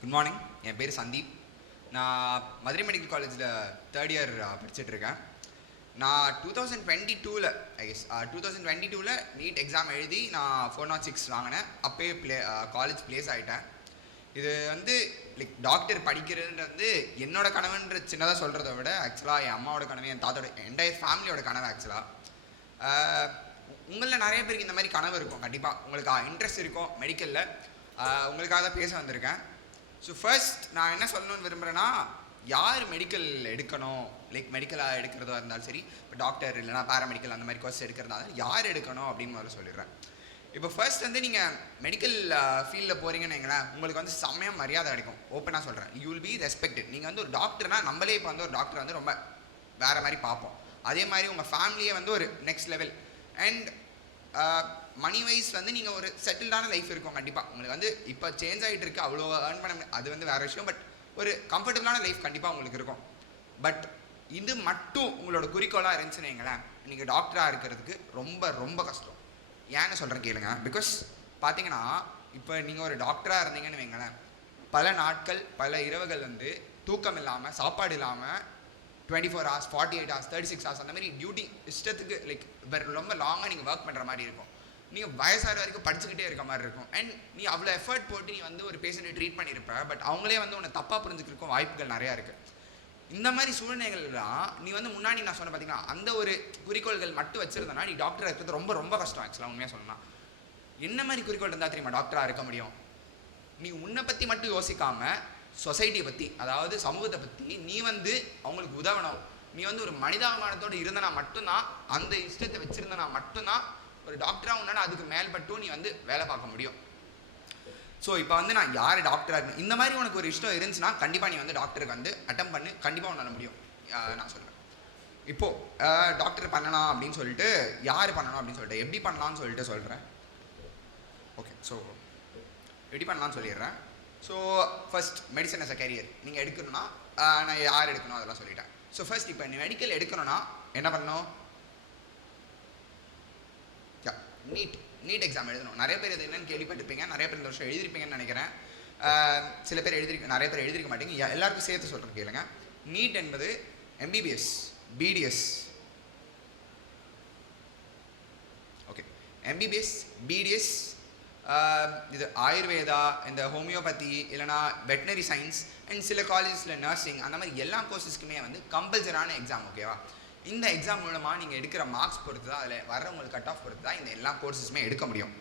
Good morning. என் பேர் சந்தீப். நான் Madurai medical காலேஜில் தேர்ட் இயர் படிச்சுட்ருக்கேன். நான் 2022 ஐ கெஸ் 2022 நீட் எக்ஸாம் எழுதி நான் 406 வாங்கினேன். அப்போயே காலேஜ் ப்ளேஸ் ஆகிட்டேன். இது வந்து லைக் டாக்டர் படிக்கிறதுன்றது என்னோட கனவுன்ற சின்னதாக சொல்கிறத விட ஆக்சுவலாக என் அம்மாவோட கனவு, என் தாத்தோட என்டையர் ஃபேமிலியோட கனவு. ஆக்சுவலாக உங்களில் நிறைய பேருக்கு இந்த மாதிரி கனவு இருக்கும். கண்டிப்பாக உங்களுக்கு இன்ட்ரெஸ்ட் இருக்கும் மெடிக்கலில். உங்களுக்காக தான் பேச வந்திருக்கேன். ஸோ ஃபர்ஸ்ட் நான் என்ன சொல்லணும்னு விரும்புகிறேன்னா, யார் மெடிக்கல் எடுக்கணும், லைக் மெடிக்கலாக எடுக்கிறதா இருந்தாலும் சரி, இப்போ டாக்டர் இல்லைனா பேராமெடிக்கல் அந்த மாதிரி கோர்ஸ் எடுக்கிறதா யார் எடுக்கணும் அப்படின்னு முதல்ல சொல்லிடுறேன். இப்போ ஃபர்ஸ்ட் வந்து நீங்கள் மெடிக்கல் ஃபீல்டில் போகிறீங்கன்னு வைங்களேன், உங்களுக்கு வந்து செம்மையாக மரியாதை கிடைக்கும். ஓப்பனாக சொல்கிறேன், யூ வில் பி ரெஸ்பெக்டட். நீங்கள் வந்து ஒரு டாக்டர்னால் நம்மளே இப்போ வந்து ஒரு டாக்டர் வந்து ரொம்ப வேறு மாதிரி பார்ப்போம். அதே மாதிரி உங்கள் ஃபேமிலியே வந்து ஒரு next level. And money wise வந்து நீங்கள் ஒரு செட்டில்டான லைஃப் இருக்கும். கண்டிப்பாக உங்களுக்கு வந்து இப்போ சேஞ்ச் ஆகிட்டு இருக்குது, அவ்வளோ ஏர்ன் பண்ண அது வந்து வேறு விஷயம். பட் ஒரு கம்ஃபர்டபுளான லைஃப் கண்டிப்பாக உங்களுக்கு இருக்கும். பட் இது மட்டும் உங்களோட குறிக்கோளாக இருந்துச்சுன்னு வைங்களேன், நீங்கள் டாக்டராக இருக்கிறதுக்கு ரொம்ப ரொம்ப கஷ்டம். ஏன்னு சொல்கிறேன் கேளுங்க. பிகாஸ் பார்த்தீங்கன்னா, இப்போ நீங்கள் ஒரு டாக்டராக இருந்தீங்கன்னு வைங்களேன், பல நாட்கள் பல இரவுகள் வந்து தூக்கம் இல்லாமல், சாப்பாடு இல்லாமல் 24 hours, 48 hours, 36 hours அந்த மாதிரி டியூட்டி இஷ்டத்துக்கு லைக் ரொம்ப லாங்காக நீங்கள் ஒர்க் பண்ணுற மாதிரி இருக்கும். நீங்கள் வயசாகிற வரைக்கும் படிச்சுக்கிட்டே இருக்க மாதிரி இருக்கும். அண்ட் நீ அவ்வளோ எஃபர்ட் போட்டு நீ வந்து ஒரு பேஷண்ட்டை ட்ரீட் பண்ணியிருப்ப. பட் அவங்களே வந்து உன்னை தப்பாக புரிஞ்சுக்கிறதுக்கும் வாய்ப்புகள் நிறையா இருக்குது. இந்த மாதிரி சூழ்நிலைகள்லாம் நீ வந்து முன்னாடி நான் சொன்ன பார்த்தீங்கன்னா, அந்த ஒரு குறிக்கோள்கள் மட்டும் வச்சுருந்தனா நீ டாக்டராக இருக்கிறது ரொம்ப ரொம்ப கஷ்டம். ஆக்சுவலாக உண்மையாக சொல்லலாம், என்ன மாதிரி குறிக்கோள் இருந்தால் தெரியுமா டாக்டராக இருக்க முடியும்? நீ உன்னை பற்றி மட்டும் யோசிக்காமல் சொசைட்டியை பற்றி, அதாவது சமூகத்தை பற்றி நீ வந்து அவங்களுக்கு உதவணும். நீ வந்து ஒரு மனிதாபிமானத்தோடு இருந்தனா மட்டும்தான், அந்த இஷ்டத்தை வச்சுருந்தனா மட்டும்தான் ஒரு டாக்டராக உன்னால அதுக்கு மேல்பட்டும் நீ வந்து வேலை பார்க்க முடியும். ஸோ இப்போ வந்து நான் யார் டாக்டராக இருக்கேன், இந்த மாதிரி உனக்கு ஒரு இஷ்டம் இருந்துச்சுன்னா கண்டிப்பாக நீ வந்து டாக்டருக்கு வந்து அட்டம் பண்ணி கண்டிப்பாக உன்னால் முடியும். நான் சொல்கிறேன். இப்போது டாக்டர் பண்ணலாம் அப்படின்னு சொல்லிட்டு, யார் பண்ணணும் அப்படின்னு சொல்லிட்டு, எப்படி பண்ணலான்னு சொல்லிட்டு சொல்கிறேன். ஓகே, ஸோ எப்படி பண்ணலான்னு சொல்லிடுறேன். So first medicine as a career நீங்கள் எடுக்கணும்னா நான் யார் எடுக்கணும் அதெல்லாம் சொல்லிட்டேன். ஸோ ஃபர்ஸ்ட் இப்போ நீ மெடிக்கல் எடுக்கணும்னா என்ன பண்ணணும்? நீட் எக்ஸாம் எழுதணும். நிறைய பேர் இது என்னன்னு கேள்விப்பட்டிருப்பீங்க, நிறைய பேர் இந்த வருஷம் எழுதிருப்பீங்கன்னு நினைக்கிறேன். சில பேர் நிறைய பேர் எழுதிருக்க மாட்டீங்க. எல்லாருக்கும் சேர்த்து சொல்கிறேன் கேளுங்க. நீட் என்பது MBBS, BDS, okay, MBBS, BDS, இது ஆயுர்வேதா, இந்த ஹோமியோபதி, இல்லைனா வெட்டினரி சயின்ஸ், அண்ட் சில காலேஜஸில் நர்சிங், அந்த மாதிரி எல்லா கோர்ஸஸ்க்குமே வந்து கம்பல்சரான எக்ஸாம். ஓகேவா? இந்த எக்ஸாம் மூலமாக நீங்கள் எடுக்கிற மார்க்ஸ் பொறுத்து தான், அதில் வர உங்களுக்கு கட் ஆஃப் பொறுத்து தான் இந்த எல்லா கோர்ஸஸுமே எடுக்க முடியும்.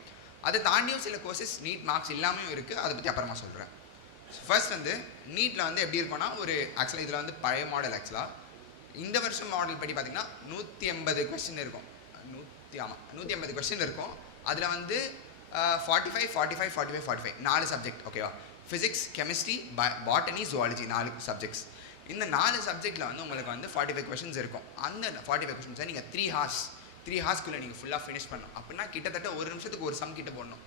அதை தாண்டியும் சில கோர்ஸஸ் நீட் மார்க்ஸ் இல்லாமல் இருக்குது. அதை பற்றி அப்புறமா சொல்கிறேன். ஃபர்ஸ்ட் வந்து நீட்டில் வந்து எப்படி இருக்கும்னா, ஒரு ஆக்சுவலாக இதில் வந்து பழைய மாடல். ஆக்சுவலாக இந்த வருஷம் மாடல் படி பார்த்திங்கன்னா 180 கொஸ்டின் இருக்கும். 180 கொஸ்டின் இருக்கும். அதில் வந்து 45, 45, 45, 45 4 சப்ஜெக்ட். ஓகேவா? Physics, chemistry, botany, zoology 4 subjects. இந்த 4 சப்ஜெக்டில் வந்து உங்களுக்கு வந்து 45 கொஷின்ஸ் இருக்கும். அந்த 45 கொஷின்ஸை நீங்கள் 3 ஹார்ஸ்க்குள்ளே நீங்கள் ஃபுல்லாக ஃபினிஷ் பண்ணணும். அப்படின்னா கிட்டத்தட்ட ஒரு நிமிஷத்துக்கு ஒரு சம் கிட்ட போடணும்.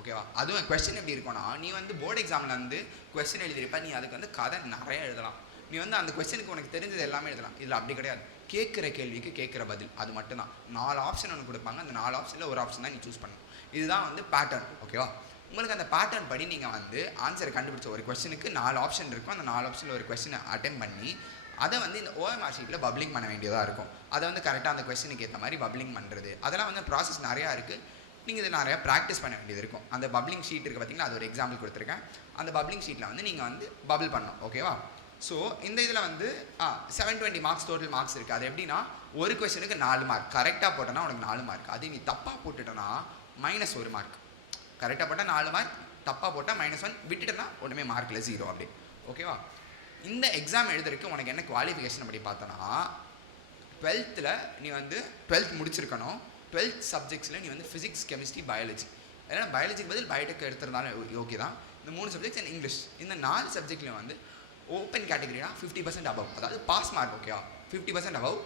ஓகேவா? அதுவும் கொஸ்டின் எப்படி இருக்கும்னா, நீ வந்து போர்டு எக்ஸாமில் வந்து கொஸ்டின் எழுதிருப்ப, நீ அதுக்கு வந்து கதை நிறைய எழுதலாம். நீ வந்து அந்த கொஸ்டினுக்கு உனக்கு தெரிஞ்சது எல்லாமே எழுதலாம். இதில் அப்படி கிடையாது. கேட்குற கேள்விக்கு கேட்குற பதில், அது மட்டும்தான். 4 ஆப்ஷன் ஒன்று கொடுப்பாங்க. அந்த 4 ஆப்ஷனில் ஒரு ஆப்ஷன் தான் நீ சூஸ் பண்ணணும். இதுதான் வந்து பேட்டர்ன். ஓகேவா? உங்களுக்கு அந்த பேட்டர்ன் படி நீங்கள் வந்து ஆன்சரை கண்டுபிடிச்ச ஒரு கொஸ்டினுக்கு 4 ஆப்ஷன் இருக்கும். அந்த 4 ஆப்ஷனில் ஒரு கொஸ்டினை அட்டெம்ட் பண்ணி அதை வந்து இந்த OMR ஷீட்டில் பப்ளிங் பண்ண வேண்டியதாக இருக்கும். அதை வந்து கரெக்டாக அந்த கொஸ்டினுக்கு ஏற்ற மாதிரி பப்ளிங் பண்ணுறது, அதெல்லாம் வந்து ப்ராசஸ் நிறையா இருக்குது. நீங்கள் இதை நிறையா ப்ராக்டிஸ் பண்ண வேண்டியது இருக்கும். அந்த பப்ளிங் ஷீட் இருக்குது பார்த்தீங்களா, அது ஒரு எக்ஸாம்பிள் கொடுத்துருக்கேன். அந்த பப்ளிங் ஷீட்டில் வந்து நீங்கள் வந்து பபிள் பண்ணணும். ஓகேவா? ஸோ இந்த இதில் வந்து 720 மார்க்ஸ் டோட்டல் மார்க்ஸ் இருக்குது. அது எப்படின்னா, ஒரு கொஸ்டினுக்கு 4 மார்க். கரெக்டாக போட்டோன்னா உனக்கு 4 மார்க். அது நீ தப்பாக போட்டுட்டோன்னா -1 மார்க். கரெக்டாக போட்டால் 4 மார்க், தப்பாக போட்டால் -1, விட்டுட்டேன்னா ஒன்றுமே மார்க்கில் 0. அப்படி. ஓகேவா? இந்த எக்ஸாம் எழுதுறதுக்கு உனக்கு என்ன குவாலிஃபிகேஷன் அப்படி பார்த்தோன்னா, 12th நீ வந்து 12th முடிச்சிருக்கணும். 12th சப்ஜெக்ட்ஸில் நீ வந்து ஃபிசிக்ஸ், கெமிஸ்ட்ரி, பயாலஜி, ஏன்னா பயாலஜிக்கு பதில் பயோடெக் எடுத்திருந்தாலும் ஓகே தான். இந்த 3 சப்ஜெக்ட்ஸ் அண்ட் இங்கிலீஷ், இந்த 4 சப்ஜெக்ட்லையும் வந்து ஓப்பன் கேட்டகரினா 50% அபவ், அதாவது பாஸ் மார்க். ஓகேவா? 50% அபவ்.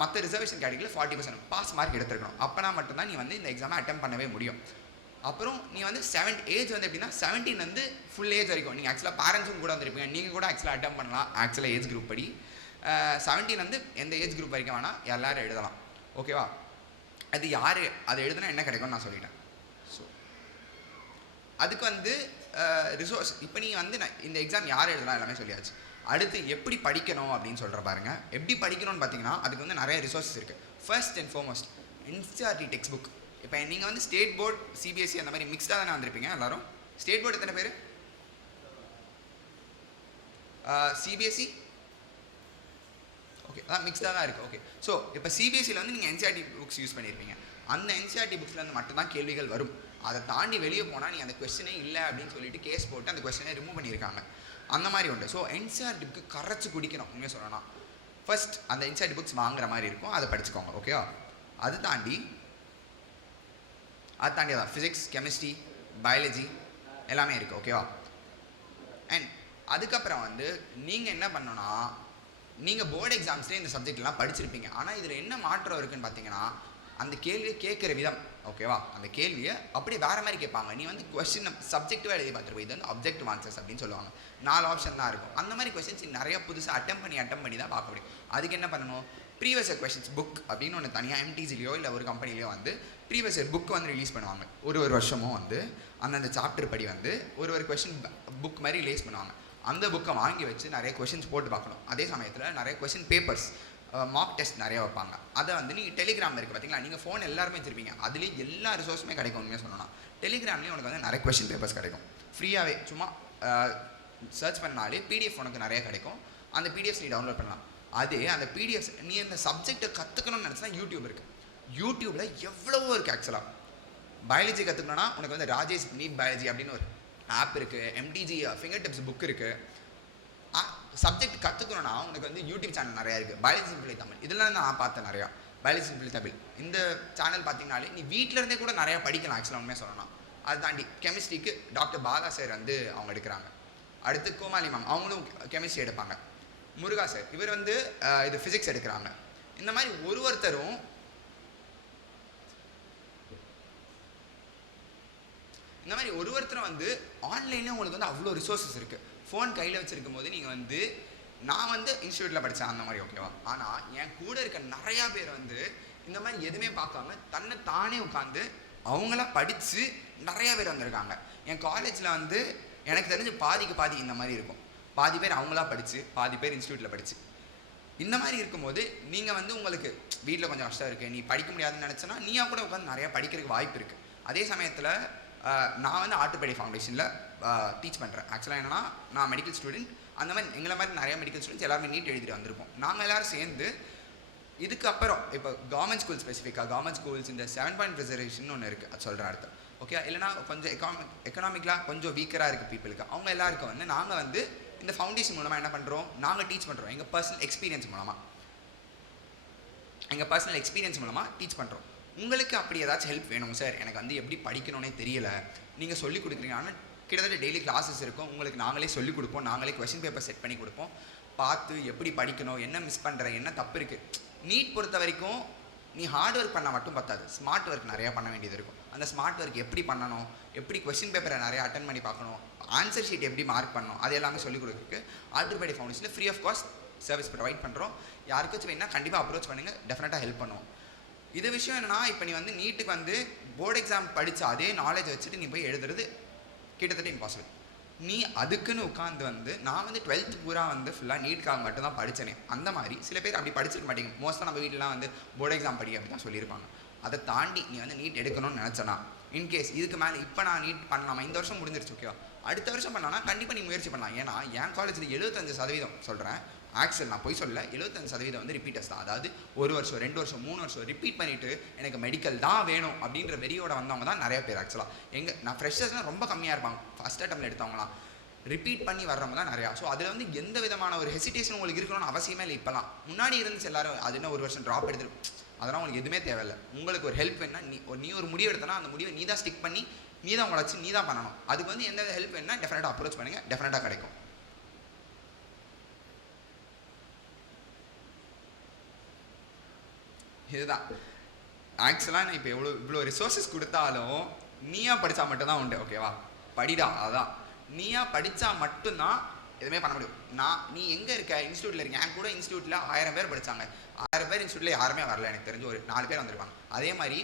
மற்ற ரிசர்வேஷன் கேட்டகரியில் 40% பாஸ் மார்க் எடுத்துருக்கணும். அப்போனா மட்டும்தான் நீ வந்து இந்த எக்ஸாமை அட்டம் பண்ணவே முடியும். அப்புறம் நீ வந்து ஏஜ் வந்து எப்படின்னா 17 வந்து ஃபுல் ஏஜ் வரைக்கும் நீங்கள் ஆக்சுவலாக பேரண்ட்ஸும் கூட வந்துருப்பீங்க. நீங்கள் கூட ஆக்சுவலாக அட்டம் பண்ணலாம். ஆக்சுவலாக ஏஜ் குரூப் படி 17 வந்து எந்த ஏஜ் குரூப் வரைக்கும் வேணால் எல்லோரும் எழுதலாம். ஓகேவா? அது யார் அதை எழுதுனா என்ன கிடைக்கும்னு நான் சொல்லிட்டேன். ஸோ அதுக்கு வந்து ரிசோர்ஸ். இப்போ நீ வந்து இந்த எக்ஸாம் யார் எழுதலாம் எல்லாமே சொல்லியாச்சு. அடுத்து எப்படி படிக்கணும் அப்படின்னு சொல்கிற பாருங்க. எப்படி படிக்கணும்னு பார்த்தீங்கன்னா அதுக்கு வந்து நிறைய ரிசோர்ஸஸ் இருக்குது. First and foremost NCERT text book. இப்போ நீங்கள் வந்து ஸ்டேட் போர்ட், சிபிஎஸ்சி அந்த மாதிரி மிக்ஸ்டாக தானே வந்திருப்பீங்க எல்லாரும். ஸ்டேட் போர்டு எத்தனை பேர்? சிபிஎஸ்சி ஓகே, அதான் மிக்ஸ்டாக தான் இருக்குது. ஓகே, ஸோ இப்போ சிபிஎஸ்சியில் வந்து நீங்கள் என்சிஆர்டி புக்ஸ் யூஸ் பண்ணியிருப்பீங்க. அந்த என்சிஆர்டி புக்ஸ்லேருந்து மட்டும்தான் கேள்விகள் வரும். அதை தாண்டி வெளியே போனால் நீ அந்த கொஸ்டினே இல்லை அப்படின்னு சொல்லிட்டு கேஸ் போட்டு அந்த கொஸ்டினை ரிமூவ் பண்ணியிருக்காங்க. அந்த மாதிரி உண்டு. ஸோ என்சிஆர்டி புக்கு கரைச்சி குடிக்கணும் உண்மையாக சொல்லணும். ஃபர்ஸ்ட் அந்த என்சிஆர்டி புக்ஸ் வாங்குற மாதிரி இருக்கும், அதை படிச்சுக்கோங்க. ஓகேவா? அது தாண்டி அதான் ஃபிசிக்ஸ், கெமிஸ்ட்ரி, பயாலஜி எல்லாமே இருக்குது. ஓகேவா? அண்ட் அதுக்கப்புறம் வந்து நீங்கள் என்ன பண்ணணும்னா, நீங்கள் போர்டு எக்ஸாம்ஸ்லேயே இந்த சப்ஜெக்ட்லாம் படிச்சிருப்பீங்க. ஆனால் இதில் என்ன மாற்றம் இருக்குதுன்னு பார்த்தீங்கன்னா, அந்த கேள்வியை கேட்குற விதம். ஓகேவா? அந்த கேள்வியை அப்படியே வேறு மாதிரி கேட்பாங்க. நீ வந்து கொஸ்டின் சப்ஜெக்டிவாக எழுதி பார்த்துருப்போம். இது வந்து அப்ஜெக்டிவ் ஆன்சர்ஸ் அப்படின்னு சொல்லுவாங்க. 4 ஆப்ஷன் தான் இருக்கும். அந்த மாதிரி கொஸ்டின்ஸ் நிறைய புதுசாக அட்டம் பண்ணி தான் பார்க்க முடியும். அதுக்கு என்ன பண்ணணும்? ப்ரீவியஸ் இயர் கொஸ்டின்ஸ் புக் அப்படின்னு ஒன்று தனியாக எம்டிஜிலையோ இல்லை ஒரு கம்பெனிலையோ வந்து ப்ரீவியஸ் இயர் புக் வந்து ரிலீஸ் பண்ணுவாங்க. ஒரு வருஷமும் வந்து அந்தந்த சாப்டர் படி வந்து ஒரு கொஸ்டின் புக் மாதிரி ரிலீஸ் பண்ணுவாங்க. அந்த புக்கை வாங்கி வச்சு நிறைய கொஷின்ஸ் போட்டு பார்க்கணும். அதே சமயத்தில் நிறைய கொஷின் பேப்பர்ஸ், மார்க் டெஸ்ட் நிறையா வைப்பாங்க. அதை வந்து நீங்கள் டெலிகிராம் இருக்குது பார்த்தீங்களா, நீங்கள் ஃபோன் எல்லாருமே வச்சுருப்பீங்க. அதுலேயே எல்லா ரிசோர்ஸுமே கிடைக்கும். உண்மையாக சொல்லணும்னா டெலிகிராம்லேயும் உனக்கு வந்து நிறைய கொஷின் பேப்பர்ஸ் கிடைக்கும் ஃப்ரீயாகவே. சும்மா சர்ச் பண்ணாலே பிடிஎஃப் உனக்கு நிறைய கிடைக்கும். அந்த பிடிஎஃப்ஸ் நீ டவுன்லோட் பண்ணலாம். அதே அந்த பிடிஎஃப்ஸ் நீ அந்த சப்ஜெக்டை கற்றுக்கணும்னு நினச்சா யூடியூப் இருக்குது. யூடியூப்பில் எவ்வளவோ இருக்குது. ஆக்சுவலாக பயாலஜி கற்றுக்கணுன்னா உனக்கு வந்து ராஜேஷ் நீட் பயாலஜி அப்படின்னு ஒரு ஆப் இருக்குது. எம்டிஜி ஃபிங்கர் டிப்ஸ் புக் இருக்குது. சப்ஜெக்ட் கற்றுக்கணுன்னா உனக்கு வந்து யூடியூப் சேனல் நிறையா இருக்குது. பயாலஜி சிம்பிளி தமிழ் இதெல்லாம் நான் பார்த்தேன் நிறையா. பயாலஜி சிம்பிளி தமிழ் இந்த சேனல் பார்த்தீங்கனாலே நீ வீட்டில் இருந்தே கூட நிறையா படிக்கலாம். ஆக்சுவலாக உண்மையாக சொல்லணும். அதை தாண்டி கெமிஸ்ட்ரிக்கு டாக்டர் பாலா சார் வந்து அவங்க எடுக்கிறாங்க. அடுத்து கோமாளி மேம் அவங்களும் கெமிஸ்ட்ரி எடுப்பாங்க. முருகா சார் இவர் வந்து இது ஃபிசிக்ஸ் எடுக்கிறாங்க. இந்த மாதிரி ஒருத்தரும் வந்து ஆன்லைனில் உங்களுக்கு வந்து அவ்வளோ ரிசோர்ஸஸ் இருக்குது. ஃபோன் கையில் வச்சுருக்கும் போது நீங்கள் வந்து நான் வந்து இன்ஸ்டியூட்டில் படித்தேன் அந்த மாதிரி. ஓகேவா? ஆனால் என் கூட இருக்க நிறையா பேர் வந்து இந்த மாதிரி எதுவுமே பார்க்காம தன்னை தானே உட்காந்து அவங்களா படித்து நிறையா பேர் வந்திருக்காங்க. என் காலேஜில் வந்து எனக்கு தெரிஞ்சு பாதிக்கு பாதி இந்த மாதிரி இருக்கும். பாதி பேர் அவங்களா படித்து, பாதி பேர் இன்ஸ்டியூட்டில் படித்து. இந்த மாதிரி இருக்கும்போது நீங்கள் வந்து உங்களுக்கு வீட்டில் கொஞ்சம் கஷ்டம் இருக்குது, நீ படிக்க முடியாதுன்னு நினச்சனா நீயா கூட உட்காந்து நிறையா படிக்கிறதுக்கு வாய்ப்பு இருக்குது. அதே சமயத்தில் நான் வந்து ஆர்த்தோபெடிக் ஃபவுண்டேஷனில் டீச் பண்ணுறேன். ஆக்சுவலாக என்னன்னா நான் மெடிக்கல் ஸ்டூடெண்ட். அந்த மாதிரி எங்களை மாதிரி நிறைய மெடிக்கல் ஸ்டூடெண்ட்ஸ் எல்லாருமே நீட் எழுதிட்டு வந்திருப்போம். நாங்கள் எல்லோரும் சேர்ந்து இதுக்கப்புறம் இப்போ கவர்மெண்ட் ஸ்கூல் ஸ்பெசிஃபிக்காக கவர்மெண்ட் ஸ்கூல்ஸ் இந்த 7 பாயிண்ட் ரிசர்வேஷன் ஒன்று இருக்குது. அது சொல்கிற அர்த்தம். ஓகே, இல்லைனா கொஞ்சம் எக்கனாமிக்கலாக கொஞ்சம் வீக்கராக இருக்குது பீப்புளுக்கு, அவங்க எல்லாருக்கும் வந்து நாங்கள் வந்து இந்த ஃபவுண்டேஷன் மூலமாக என்ன பண்ணுறோம், நாங்கள் டீச் பண்ணுறோம். எங்கள் பர்சனல் எக்ஸ்பீரியன்ஸ் மூலமாக டீச் பண்ணுறோம். உங்களுக்கு அப்படி ஏதாச்சும் ஹெல்ப் வேணும் சார், எனக்கு வந்து எப்படி படிக்கணும்னே தெரியல, நீங்கள் சொல்லிக் கொடுக்குறீங்க. ஆனால் கிட்டத்தட்ட டெய்லி கிளாஸஸ் இருக்கும், உங்களுக்கு நாங்களே சொல்லிக் கொடுப்போம். நாங்களே கொஸ்டின் பேப்பர் செட் பண்ணி கொடுப்போம். பார்த்து எப்படி படிக்கணும், என்ன மிஸ் பண்ணுற, என்ன தப்பு இருக்குது. நீட் பொறுத்த வரைக்கும் நீ ஹார்ட் ஒர்க் பண்ணால் மட்டும் பத்தாது, ஸ்மார்ட் ஒர்க் நிறையா பண்ண வேண்டியது இருக்கும். அந்த ஸ்மார்ட் ஒர்க் எப்படி பண்ணணும், எப்படி கொஸ்டின் பேப்பரை நிறையா அட்டன் பண்ணி பார்க்கணும், ஆன்சர் ஷீட் எப்படி மார்க் பண்ணணும், அது எல்லாமே சொல்லிக் கொடுக்குறதுக்கு ஆர்த்தோபெடிக் ஃபவுண்டேஷனில் free of cost service provide பண்ணுறோம். யாருக்காச்சும் வேணால் கண்டிப்பாக அப்ரோச் பண்ணுங்கள், டெஃபினட்டாக ஹெல்ப் பண்ணுவோம். இது விஷயம் என்னன்னா, இப்போ நீ வந்து நீட்டுக்கு வந்து போர்டு எக்ஸாம் படித்த அதே நாலேஜ் வச்சுட்டு நீ போய் எழுதுறது கிட்டத்தட்ட இம்பாசிபிள். நீ அதுக்குன்னு உட்காந்து வந்து நான் வந்து 12th பூரா வந்து ஃபுல்லாக நீட்டுக்காக மட்டும் தான் படித்தேனே. அந்த மாதிரி சில பேர் அப்படி படிச்சிருக்க மாட்டேங்க. மோஸ்ட்டாக நம்ம வீட்டிலாம் வந்து போர்டு எக்ஸாம் படி அப்படி தான் சொல்லியிருப்பாங்க. அதை தாண்டி நீ வந்து நீட் எடுக்கணும்னு நினச்சனா, இன்கேஸ் இதுக்கு மேலே இப்போ நான் நீட் பண்ணலாமா, இந்த வருஷம் முடிஞ்சிருச்சு ஓகேவா, அடுத்த வருஷம் பண்ணலாம்னா கண்டிப்பாக நீ முயற்சி பண்ணலாம். ஏன்னா என் காலேஜில் 75% சொல்கிறேன், ஆக்சுவல் நான் போய் சொல்ல 75% வந்து ரிப்பீட்டர்ஸ் தான். அதாவது 1 வருஷம் 2 வருஷம் 3 வருஷம் ரிப்பீட் பண்ணிவிட்டு எனக்கு மெடிக்கல் தான் வேணும் அப்படின்ற வெறியோட வந்தவங்க தான் நிறைய பேர். ஆக்சுவலாக நான் ஃப்ரெஷர்ஸ்லாம் ரொம்ப கம்மியாக இருப்பாங்க. ஃபஸ்ட் அட்டம்ப்டில் எடுத்தவங்களாம் ரிப்பீட் பண்ணி வர்றவங்க தான் நிறையா. ஸோ அதில் வந்து எந்த விதமான ஒரு ஹெசிடேஷன் உங்களுக்கு இருக்கணும்னு அவசியமே இல்லை. இப்போலாம் முன்னாடி இருந்துச்சு எல்லாரும் அது என்ன 1 வருஷம் ட்ராப் எடுத்துட்டு, அதெல்லாம் உங்களுக்கு எதுவுமே தேவையில்லை. உங்களுக்கு ஒரு ஹெல்ப் வேணா நீ ஒரு முடிவு எடுத்தனா அந்த முடிவை நீ தான் ஸ்டிக் பண்ணி நீ தான் உழைச்சி நீ தான் பண்ணணும். அதுக்கு வந்து எந்த ஹெல்ப் வேணா டெஃபினட்டாக அப்ரோச் பண்ணுங்கள், டெஃபினட்டாக கிடைக்கும். இதுதான் ஆக்சுவலாக நான் இப்போ இவ்வளோ ரிசோர்ஸஸ் கொடுத்தாலும் நீயா படித்தா மட்டும்தான் உண்டு. ஓகேவா? படிடா, அதான் நீயா படித்தா மட்டும்தான் எதுவுமே பண்ண முடியும். நீ எங்கே இருக்க, இன்ஸ்டியூட்டில் இருக்க. என் கூட இன்ஸ்டியூட்டில் 1000 பேர் படித்தாங்க. 1000 பேர் இன்ஸ்டியூட்டில் யாருமே வரல, எனக்கு தெரிஞ்சு ஒரு 4 பேர் வந்திருப்பாங்க. அதே மாதிரி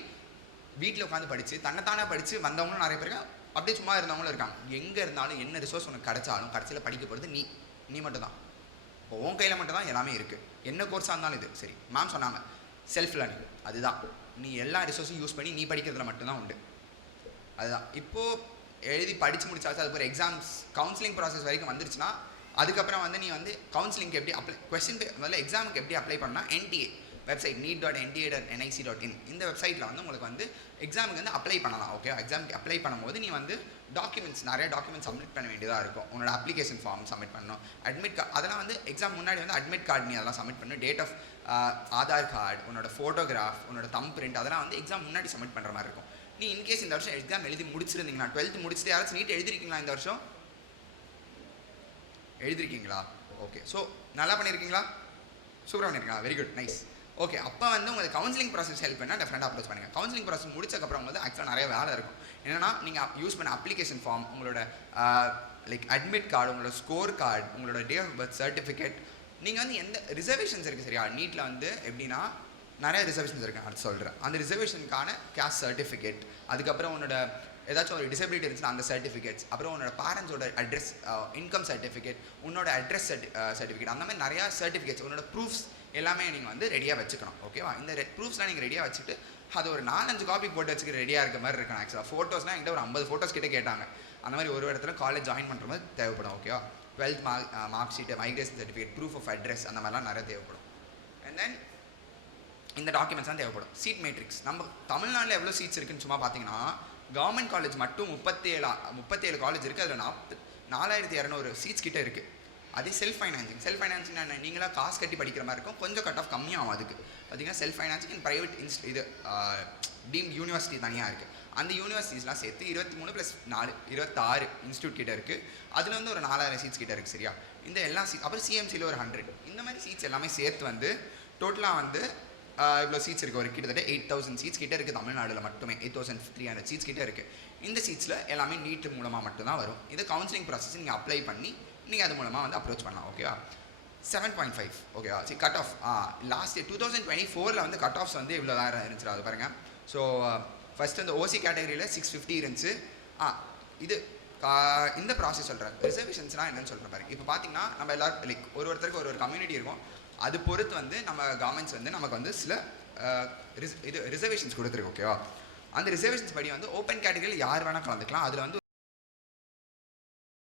வீட்டில் உட்காந்து படித்து தன்னைத்தானே படித்து வந்தவங்களும் நிறைய பேருக்கு அப்படியே சும்மா இருந்தவங்களும் இருக்காங்க. எங்கே இருந்தாலும் என்ன ரிசோர்ஸ் உனக்கு கிடைச்சாலும் கடைசியில் படிக்க போகிறது நீ மட்டும் தான். இப்போ உன் கையில் மட்டும் தான் எல்லாமே இருக்குது. என்ன கோர்ஸாக இருந்தாலும் இது சரி. மேம் சொன்னாங்க செல்ஃப் லேர்னிங், அதுதான் நீ எல்லா ரிசோர்ஸும் யூஸ் பண்ணி நீ படிக்கிறதுல மட்டும்தான் உண்டு. அதுதான் இப்போது எழுதி படித்து முடிச்சாச்சு, அதுக்கு ஒரு எக்ஸாம்ஸ் கவுன்சிலிங் ப்ராசஸ் வரைக்கும் வந்துருச்சுன்னா அதுக்கப்புறம் வந்து நீ வந்து கவுன்சிலிங்க்கு எப்படி அப்ளை முதல்ல எக்ஸாமுக்கு எப்படி அப்ளை பண்ணால் NTA வெப்சைட் neet.nta.nic.in இந்த வெப்சைட்டில் வந்து உங்களுக்கு வந்து எக்ஸாமுக்கு வந்து அப்ளை பண்ணலாம். ஓகே, எக்ஸாமுக்கு அப்ளை பண்ணும்போது நீ வந்து நிறைய டாக்குமெண்ட்ஸ் சப்மிட் பண்ண வேண்டியதாக இருக்கும். உன்னோட அப்ளிகேஷன் ஃபார்ம் சப்மிட் பண்ணணும், அட்மிட் கார்டு, அதெல்லாம் வந்து எக்ஸாம் முன்னாடி வந்து அட்மிட் கார்டு நீ அதெல்லாம் சப்மிட் பண்ணணும். டேட் ஆஃப் ஆதார் கார்டு, உன்னோட ஃபோட்டோகிராஃப், உன்னோட தம் பிரிண்ட், அதெல்லாம் வந்து எக்ஸாம் முன்னாடி சப்மிட் பண்ணுற மாதிரி இருக்கும். நீ இன்கேஸ் இந்த வருஷம் எக்ஸாம் எழுதி முடிச்சிருந்தீங்கன்னா 12th முடிச்சுட்டு யாராச்சும் நீட் எழுதிருக்கீங்களா? இந்த வருஷம் எழுதிருக்கீங்களா? ஓகே, ஸோ நல்லா பண்ணியிருக்கீங்களா? சூப்பராக பண்ணியிருக்கீங்களா? Very good, nice. ஓகே, அப்போ வந்து உங்களுக்கு கவுன்சிலிங் ப்ராசஸ் ஹெல்ப் பண்ணால் டெஃபினட்டாக அப்ரோச் பண்ணுங்கள். கவுன்சிலிங் ப்ராசஸ் முடிச்சக்கப்புறம் வந்து ஆக்சுவலாக நிறைய வேலை இருக்கும். என்னென்னா நீங்கள் யூஸ் பண்ண அப்ளிகேஷன் ஃபார்ம், உங்களோட லைக் அட்மிட் கார்டு, உங்களோட ஸ்கோர் கார்டு, உங்களோட டே ஆஃப் பர்த் சர்டிஃபிகேட், நீங்கள் வந்து எந்த ரிசர்வேஷன்ஸ் இருக்குது சரியா? நீட்டில் வந்து எப்படின்னா நிறைய ரிசர்வேஷன்ஸ் இருக்குது, அது சொல்கிறேன். அந்த ரிசர்வேஷனுக்கான கேஸ்ட் சர்டிஃபிகேட், அதுக்கப்புறம் உன்னோட ஏதாச்சும் ஒரு டிசபிலிட்டி இருந்துச்சுன்னா அந்த சர்டிஃபிகேட்ஸ், அப்புறம் உன்னோட பேரண்ட்ஸோட அட்ரஸ், இன்கம் சர்டிஃபிகேட், உன்னோட அட்ரஸ் சர்டிஃபிகேட், அந்த மாதிரி நிறையா சர்டிஃபிகேட்ஸ், உன்னோட ப்ரூஃப்ஸ் எல்லாமே நீங்கள் வந்து ரெடியாக வச்சுக்கணும். ஓகேவா? இந்த ப்ரூஃப்ஸ்லாம் நீங்கள் ரெடியாக வச்சுட்டு அது ஒரு 4-5 காப்பி போட்டு வச்சுக்க ரெடியாக இருக்க மாதிரி இருக்கணும். ஆக்சுவலாக ஃபோட்டோஸ்லாம் என்கிட்ட ஒரு 50 ஃபோட்டோஸ் கிட்டே கேட்டாங்க. அந்த மாதிரி ஒரு இடத்துல காலேஜ் ஜாயின் பண்ணுற மாதிரி தேவைப்படும். ஓகேவா? 12th mark sheet, migration certificate, proof of address, அந்த மாதிரிலாம் நிறைய தேவைப்படும். அண்ட் தென் இந்த டாக்குமெண்ட்ஸ் தான் தேவைப்படும். சீட் மேட்ரிக்ஸ், நம்ம தமிழ்நாட்டில் எவ்வளோ சீட்ஸ் இருக்குன்னு சும்மா பார்த்தீங்கன்னா கவர்மெண்ட் காலேஜ் மட்டும் 37 காலேஜ் இருக்குது. அதில் 4200 சீட்ஸ் கிட்டே இருக்குது. அதே செல்ஃப் ஃபைனான்சிங் நீங்களாக காசு கட்டி படிக்கிற மாதிரி இருக்கும். கொஞ்சம் கட் ஆஃப் கம்மியாகும். அதுக்கு பார்த்தீங்கன்னா செல்ஃப் ஃபைனான்சிங் அண்ட் ப்ரைவேட் இது டீம் யூனிவர்சிட்டி தனியாக இருக்குது. அந்த யூனிவர்சிட்டிஸ்லாம் சேர்த்து 23+4 26 இன்ஸ்டியூட் கிட்டே இருக்குது. அதில் வந்து ஒரு 4000 சீட்ஸ் கிட்டே இருக்குது சரியா? இந்த எல்லா அப்புறம் CMCயில் ஒரு 100, இந்த மாதிரி சீட்ஸ் எல்லாமே சேர்த்து வந்து டோட்டலாக வந்து இவ்வளோ சீட்ஸ் இருக்குது. ஒரு கிட்டத்தட்ட 8000 சீட்ஸ் கிட்டே இருக்குது தமிழ்நாட்டில் மட்டுமே. 8300 சீட்ஸ் கிட்டே இருக்குது. இந்த சீட்ஸில் எல்லாமே நீட் மூலமாக மட்டும்தான் வரும். இது கவுன்சிலிங் ப்ராசஸ் நீங்கள் அப்ளை பண்ணி நீங்கள் அது மூலமாக வந்து அப்ரோச் பண்ணலாம். ஓகேவா? 7.5 ஓகேவா? சரி, கட் ஆஃப் லாஸ்ட் இயர் 2024 வந்து கட் ஆஃப்ஸ் வந்து இவ்வளோ தான் இருந்துச்சு. அது பாருங்கள். ஸோ ஃபஸ்ட்டு இந்த OC கேட்டகரியில் 650 இருந்துச்சு. இது இந்த ப்ராசஸ் சொல்கிறேன். ரிசர்வேஷன்ஸ்னால் என்னென்னு சொல்கிறேன் பாருங்கள். இப்போ பார்த்தீங்கன்னா நம்ம எல்லோரும் லைக் ஒருத்தருக்கு ஒரு கம்யூனிட்டி இருக்கும். அது பொறுத்து வந்து நம்ம கவர்மெண்ட்ஸ் வந்து நமக்கு வந்து சில ரிசர்வேஷன்ஸ் கொடுத்துருக்கு. ஓகேவா? அந்த ரிசர்வேஷன்ஸ் படி வந்து ஓப்பன் கேட்டகரியில் யார் வேணால் கலந்துக்கலாம். அதில் வந்து